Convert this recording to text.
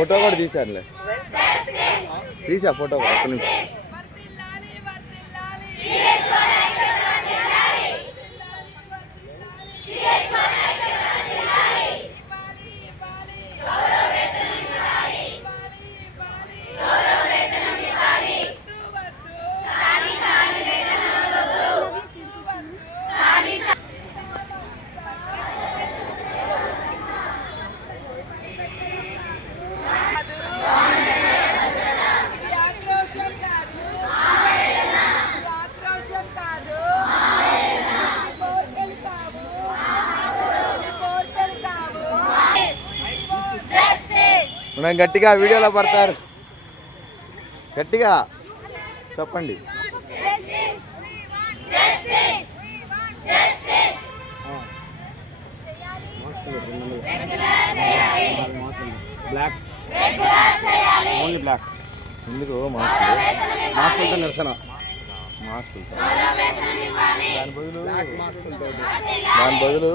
Photo కూడా తీశానులే. తీసా photo ఒక్క నిమిషం. మనం గట్టిగా వీడియోలో పడతారు. గట్టిగా చెప్పండి. బ్లాక్ ఓన్లీ బ్లాక్ ఎందుకు మాస్క్. మాస్కులతో నిరసన మాస్క్. దాని బదులు దాని బదులు